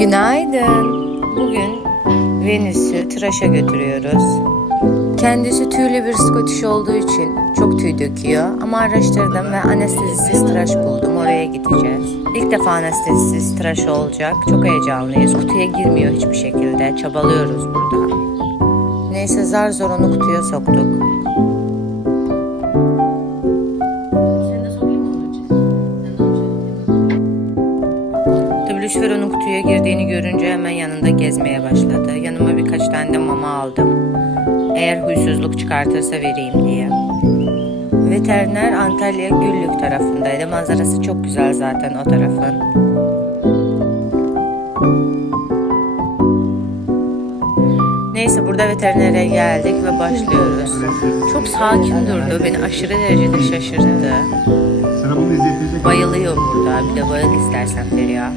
Günaydın. Bugün Venüs'ü tıraşa götürüyoruz. Kendisi tüylü bir Scottish olduğu için çok tüy döküyor. Ama araştırdım ve anestezisiz tıraş buldum. Oraya gideceğiz. İlk defa anestezisiz tıraş olacak. Çok heyecanlıyız. Kutuya girmiyor hiçbir şekilde. Çabalıyoruz burada. Neyse zar zor onu kutuya soktuk. Tabluş onun kutuya girdiğini görünce hemen yanında gezmeye başladı. Yanıma birkaç tane de mama aldım. Eğer huysuzluk çıkartırsa vereyim diye. Veteriner Antalya Güllük tarafındaydı. Manzarası çok güzel zaten o tarafın. Neyse burada veterinere geldik ve başlıyoruz. Çok sakin durdu. Beni aşırı derecede şaşırttı. Sana bunu izletecek. Bayılıyor burada. Bir de bayıl istersen Feriha.